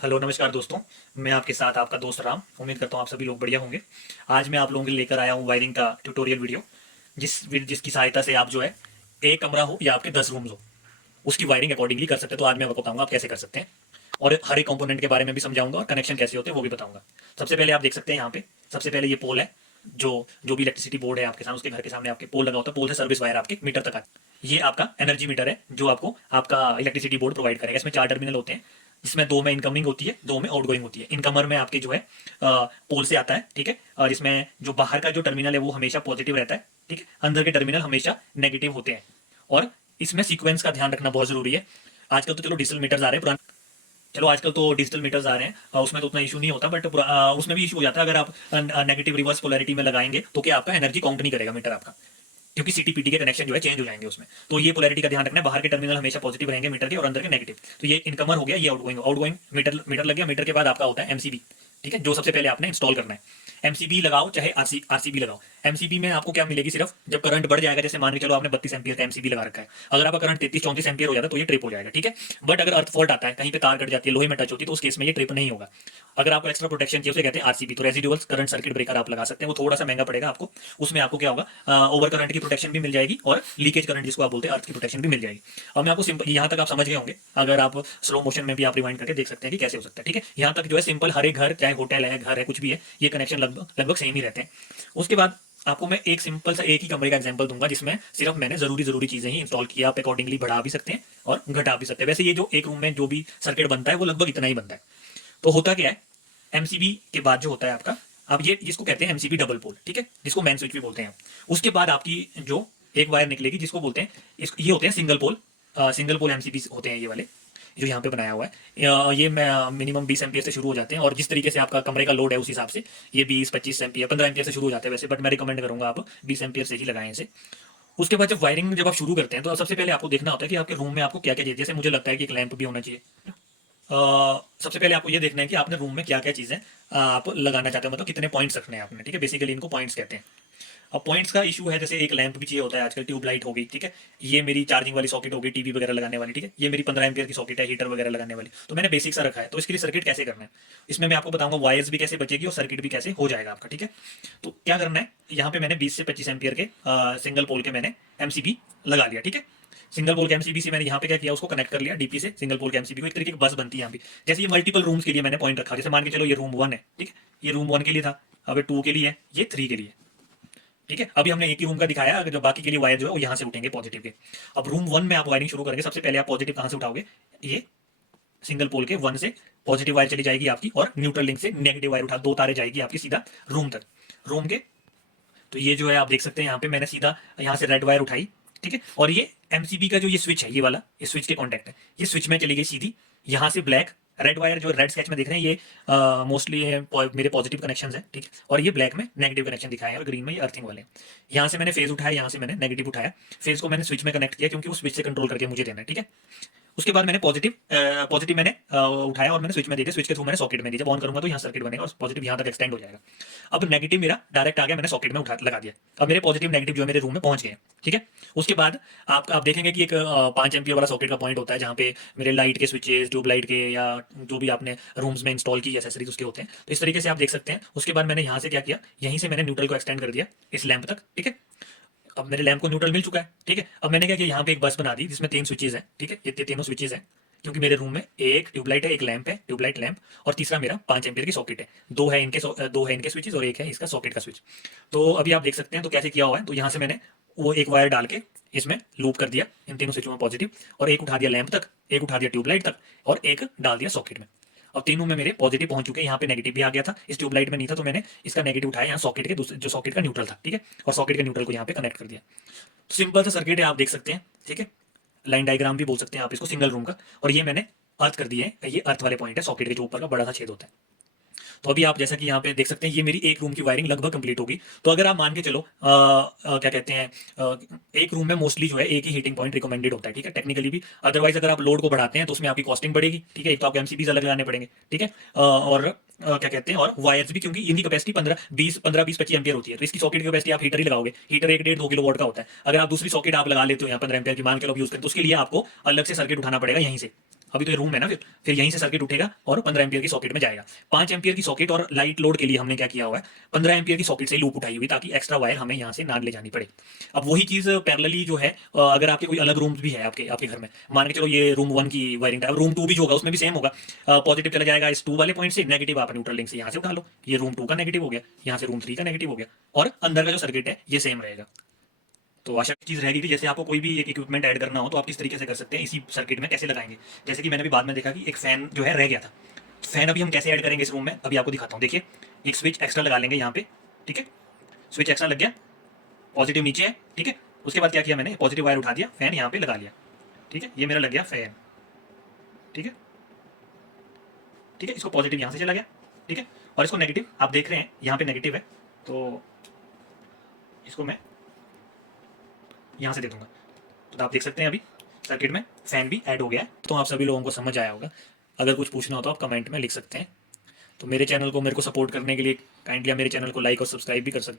Hello नमस्कार दोस्तों। मैं आपके साथ आपका दोस्त राम। उम्मीद करता हूँ आप सभी लोग बढ़िया होंगे। आज मैं आप लोगों के लिए लेकर आया हूँ वायरिंग का ट्यूटोरियल वीडियो, जिसकी सहायता से आप जो है एक कमरा हो या आपके 10 रूम्स हो, उसकी वायरिंग अकॉर्डिंगली कर सकते हैं। तो आज मैं आपको बताऊंगा आप कैसे कर सकते हैं, और हर एक कंपोनेंट के बारे में भी समझाऊंगा और कनेक्शन कैसे होते हैं वो भी बताऊंगा। सबसे पहले आप देख सकते हैं यहाँ पे, सबसे पहले ये पोल है। जो जो भी इलेक्ट्रिसिटी बोर्ड है आपके सामने, उसके घर के सामने आपके पोल लगा होता है। पोल से सर्विस वायर आपके मीटर तक आती है। ये आपका एनर्जी मीटर है जो आपको आपका इलेक्ट्रिसिटी बोर्ड प्रोवाइड करेगा। इसमें 4 टर्मिनल होते हैं, जिसमें 2 में इनकमिंग होती है, 2 में आउटगोइंग होती है। इनकमर में आपके जो है पोल से आता है, ठीक है। और इसमें जो बाहर का जो टर्मिनल है वो हमेशा पॉजिटिव रहता है, ठीक है। अंदर के टर्मिनल हमेशा नेगेटिव होते हैं। और इसमें सीक्वेंस का ध्यान रखना बहुत जरूरी है। आजकल तो चलो डिजिटल मीटर्स आ रहे हैं, पुराने चलो आजकल तो डिजिटल मीटर्स आ रहे हैं, उसमें तो उतना इशू नहीं होता, बट उसमें भी इशू हो जाता है। अगर आप नेगेटिव रिवर्स पोलैरिटी में लगाएंगे तो क्या आपका एनर्जी काउंट नहीं करेगा मीटर आपका, क्योंकि सीटीपीटी के कनेक्शन जो है चेंज हो जाएंगे उसमें। तो ये पोलैरिटी का ध्यान रखना है। बाहर के टर्मिनल हमेशा पॉजिटिव रहेंगे मीटर के, और अंदर के नेगेटिव। तो ये इनकमर हो गया, ये आउटगोइंग। आउटगोइंग मीटर मीटर लग गया। मीटर के बाद आपका होता है एमसीबी, ठीक है, जो सबसे पहले आपने इंस्टॉल करना है। एमसीबी लगाओ चाहे आरसीबी लगाओ। एमसीबी में आपको क्या मिलेगी, सिर्फ जब करंट बढ़ जाएगा, जैसे मान के चलो आपने 32 एम्पियर का एमसीबी लगा रखा है, अगर आपका करंट 33-34 एम्पियर हो जाता है तो ये ट्रिप हो जाएगा, ठीक है। बट अगर अर्थ फॉल्ट आता है, कहीं पे तार कट जाती है, लोहे में टच होती है, तो उस केस में ये ट्रिप नहीं होगा। अगर आपको एक्स्ट्रा प्रोटेक्शन चाहिए उसे कहते हैं आरसीबी। तो रेजिडुअल करंट सर्किट ब्रेकर आप लगा सकते हैं, वो थोड़ा सा महंगा पड़ेगा आपको। उसमें आपको क्या होगा, ओवर करंट की प्रोटेक्शन भी मिल जाएगी और लीकेज करंट जिसको आप बोलते हैं अर्थ की प्रोटेक्शन भी मिल जाएगी। अब मैं आपको सिंपल, यहाँ तक आप समझ गए होंगे। अगर आप स्लो मोशन में भी आप रिवाइंड करके देख सकते हैं कि कैसे हो सकता है, ठीक है। यहाँ तक जो है सिंपल, हर एक घर, चाहे होटल है, घर है, कुछ भी है, ये कनेक्शन लगभग लगभग सेम ही रहते हैं। उसके बाद आपको मैं एक सिंपल सा एक ही कमरे का एग्जांपल दूंगा, जिसमें सिर्फ मैंने जरूरी जरूरी चीजें ही इंस्टॉल किया। आप अकॉर्डिंगली बढ़ा भी सकते हैं और घटा भी सकते हैं। वैसे ये जो एक रूम में जो भी सर्किट बनता है वो लगभग इतना ही बनता है। तो होता क्या है, एमसीबी के बाद जो होता है आपका, अब ये जिसको कहते हैं एमसीबी डबल पोल, ठीक है, जिसको मैन स्विच भी बोलते हैं। उसके बाद आपकी जो एक वायर निकलेगी जिसको बोलते हैं, ये होते हैं single pole. Single pole MCB होते हैं ये वाले, जो यहाँ पे बनाया हुआ है। ये मिनिमम 20 एम्पियर से शुरू हो जाते हैं, और जिस तरीके से आपका कमरे का लोड है उस हिसाब से ये 20-25 एम्पियर 15 एम्पियर से शुरू हो जाते हैं वैसे, बट मैं रिकमेंड करूंगा आप 20 एम्पियर से ही लगाएं इसे। उसके बाद जब आप शुरू करते हैं तो सबसे पहले आपको देखना होता है कि आपके रूम में आपको क्या क्या चाहिए। जैसे मुझे लगता है कि एक लैंप भी होना चाहिए। सबसे पहले आपको ये देखना है कि आपने रूम में क्या क्या चीज़ें आप लगाना चाहते हो, मतलब कितने पॉइंट्स रखने हैं आपने, ठीक है। बेसिकली इनको पॉइंट्स कहते हैं। अब पॉइंट्स का इशू है, जैसे एक लैंप भी चाहिए होता है आजकल, ट्यूबलाइट होगी, ठीक है। ये मेरी चार्जिंग वाली सॉकेट होगी, टीवी वगैरह लगाने वाली, ठीक है। ये मेरी 15 एम्पियर की सॉकेट है, हीटर वगैरह लगाने वाली। तो मैंने बेसिक सा रखा है। तो इसके लिए सर्किट कैसे करना है, इसमें मैं आपको बताऊंगा वायर्स भी कैसे बचेगी और सर्किट भी कैसे हो जाएगा आपका, ठीक है। तो क्या करना है, यहाँ पे मैंने 20 से 25 एम्पियर के सिंगल पोल के मैंने एमसीबी लगा लिया, ठीक है। सिंगल पोल के एमसीबी से मैंने यहाँ पे क्या किया, उसको कनेक्ट कर लिया डीपी से। सिंगल पोल के एमसीबी को एक तरीके की बस बनती है यहाँ पे। जैसे ये मल्टीपल रूम्स के लिए मैंने पॉइंट रखा, जैसे मान के चलो ये रूम 1 है, ठीक है, ये रूम 1 के लिए था, अब 2 के लिए है, ये 3 के लिए, ठीक है। अभी हमने एक ही रूम का दिखाया, अगर जो बाकी के लिए वायर जो है वो यहाँ से उठेंगे पॉजिटिव के। अब रूम 1 में आप वायरिंग शुरू करेंगे, सबसे पहले आप पॉजिटिव कहाँ से उठाओगे, ये सिंगल पोल के 1 से पॉजिटिव वायर चली जाएगी आपकी, और न्यूट्रल लिंक से नेगेटिव वायर उठा, 2 तारे जाएगी आपकी सीधा रूम तक, रूम के। तो ये जो है आप देख सकते हैं यहाँ पे मैंने सीधा यहाँ से रेड वायर उठाई, ठीक है। और ये एमसीबी का जो ये स्विच है, ये वाला, ये स्विच के कॉन्टेक्ट है, ये स्विच में चली गई सीधी। यहाँ से ब्लैक रेड वायर, जो रेड स्केच में देख रहे हैं, ये मोस्टली मेरे पॉजिटिव कनेक्शन है, ठीक है। और ये ब्लैक में नेगेटिव कनेक्शन दिखाया है, और ग्रीन में ये अर्थिंग वाले हैं। यहाँ से मैंने फेज उठाया, यहाँ से मैंने नेगेटिव उठाया। फेज को मैंने स्विच में कनेक्ट किया, क्योंकि वो स्विच से कंट्रोल करके मुझे देना है, ठीक है। उसके बाद मैंने पॉजिटिव मैंने उठाया और मैंने स्विच में दे दिया। स्विच के थ्रू मैंने सॉकेट में दी। जब ऑन करूंगा तो यहाँ सर्किट बनेगा और पॉजिटिव यहाँ तक एक्सटेंड हो जाएगा। अब नेगेटिव मेरा डायरेक्ट आ गया, मैंने सॉकेट में उठा लगा दिया। अब मेरे पॉजिटिव नेगेटिव जो है मेरे रूम में पहुंच गए, ठीक है। उसके बाद आप देखेंगे कि एक 5 एम्पियर वाला सॉकेट का पॉइंट होता है, जहाँ पे मेरे लाइट के स्विचेस, ट्यूबलाइट के, या जो भी आपने रूम्स में इंस्टॉल की एसेसरीज उसके होते हैं। तो इस तरीके से आप देख सकते हैं। उसके बाद मैंने यहाँ से क्या किया, यहीं से मैंने न्यूट्रल को एक्सटेंड कर दिया इस लैंप तक, ठीक है। अब मेरे लैंप को न्यूट्रल मिल चुका है, ठीक है। अब मैंने क्या किया, यहाँ पे एक बस बना दी जिसमें 3 स्विचेज हैं, ठीक है। ये तीनों स्विचेज हैं, क्योंकि मेरे रूम में एक ट्यूबलाइट है, एक लैंप है, ट्यूबलाइट लैंप, और तीसरा मेरा 5 एम्पियर की सॉकेट है। दो है इनके स्विचेस और एक है इसका सॉकेट का स्विच। तो अभी आप देख सकते हैं तो कैसे किया हुआ है। तो यहाँ से मैंने वो एक वायर डाल के इसमें लूप कर दिया, इन तीनों स्विचों में पॉजिटिव, और एक उठा दिया लैंप तक, एक उठा दिया ट्यूबलाइट तक, और एक डाल दिया सॉकेट में। अब तीनों में मेरे पॉजिटिव पहुंच चुके हैं। यहाँ पे नेगेटिव भी आ गया था, इस ट्यूबलाइट में नहीं था, तो मैंने इसका नेगेटिव उठाया यहाँ सॉकेट के दूसरे, जो सॉकेट का न्यूट्रल था, ठीक है, और सॉकेट के न्यूट्रल को यहाँ पे कनेक्ट कर दिया। सिंपल सा सर्किट है, आप देख सकते हैं, ठीक है। लाइन डायग्राम भी बोल सकते हैं आप इसको सिंगल रूम का। और ये मैंने अर्थ कर दिए हैं, ये अर्थ वाले पॉइंट है सॉकेट के जो ऊपर का बड़ा सा छेद होता है। तो अभी आप जैसा कि यहाँ पे देख सकते हैं, ये मेरी एक रूम की वायरिंग लगभग कंप्लीट होगी। तो अगर आप मान के चलो क्या कहते हैं, एक रूम में मोस्टली जो है एक ही हीटिंग पॉइंट रिकमेंडेड होता है, ठीक है, टेक्निकली भी। अदरवाइज अगर आप लोड को बढ़ाते हैं तो उसमें आपकी कॉस्टिंग बढ़ेगी, ठीक है। एक तो आपको एमसीबीज अलग लगाने पड़ेंगे, ठीक है। और क्या कहते हैं, और वायर्स भी, क्योंकि इनकी कैपेसिटी 15-20-25 एम्पियर होती है। तो इसकी सॉकेट की कैपेसिटी आप हीटर ही लगाओगे, हीटर 1-1.5 किलो वोट का होता है। अगर आप दूसरी सॉकेट आप लगा लेते हो यहाँ 15 एम्पियर की, मान के लो यूज करें, तो उसके लिए आपको अलग से सर्किट उठाना पड़ेगा यहीं से, अभी तो ये रूम है ना, फिर यहीं से सर्किट उठेगा और 15 एम्पियर की सॉकेट में जाएगा। 5 एम्पियर की सॉकेट और लाइट लोड के लिए हमने क्या किया हुआ है, 15 एम्पियर की सॉकेट से लूप उठाई हुई, ताकि एक्स्ट्रा वायर हमें यहाँ से ना ले जानी पड़े। अब वही चीज़ पैरेलली जो है, अगर आपके कोई अलग रूम्स भी है आपके आपके घर में, मान के चलो ये रूम 1 की वायरिंग था, रूम 2 भी जो होगा उसमें भी सेम होगा। पॉजिटिव चला जाएगा इस 2 वाले पॉइंट से, नेगेटिव आप न्यूट्रल लिंक से यहाँ से उठा लो, ये रूम 2 का नेगेटिव हो गया, यहाँ से रूम 3 का नेगेटिव हो गया, और अंदर का जो सर्किट है ये सेम रहेगा। तो आशा की चीज़ रहेगी कि जैसे आपको कोई भी एक इक्विपमेंट ऐड करना हो तो आप किस तरीके से कर सकते हैं, इसी सर्किट में कैसे लगाएंगे। जैसे कि मैंने भी बाद में देखा कि एक फ़ैन जो है रह गया था, फैन अभी हम कैसे ऐड करेंगे इस रूम में, अभी आपको दिखाता हूँ। देखिए, एक स्विच एक्स्ट्रा लगा लेंगे यहाँ पे, ठीक है, स्विच एक्स्ट्रा लग गया, पॉजिटिव नीचे है, ठीक है। उसके बाद क्या किया मैंने, पॉजिटिव वायर उठा दिया, फैन यहाँ पे लगा लिया, ठीक है, ये मेरा लग गया फैन, ठीक है, ठीक है। इसको पॉजिटिव यहाँ से चला गया, ठीक है, और इसको नेगेटिव आप देख रहे हैं यहाँ पे नेगेटिव है, तो इसको मैं यहाँ से दे दूंगा। तो आप देख सकते हैं अभी सर्किट में फैन भी ऐड हो गया है। तो आप सभी लोगों को समझ आया होगा। अगर कुछ पूछना हो तो आप कमेंट में लिख सकते हैं। तो मेरे चैनल को, मेरे को सपोर्ट करने के लिए काइंडली आप मेरे चैनल को लाइक और सब्सक्राइब भी कर सकते हैं।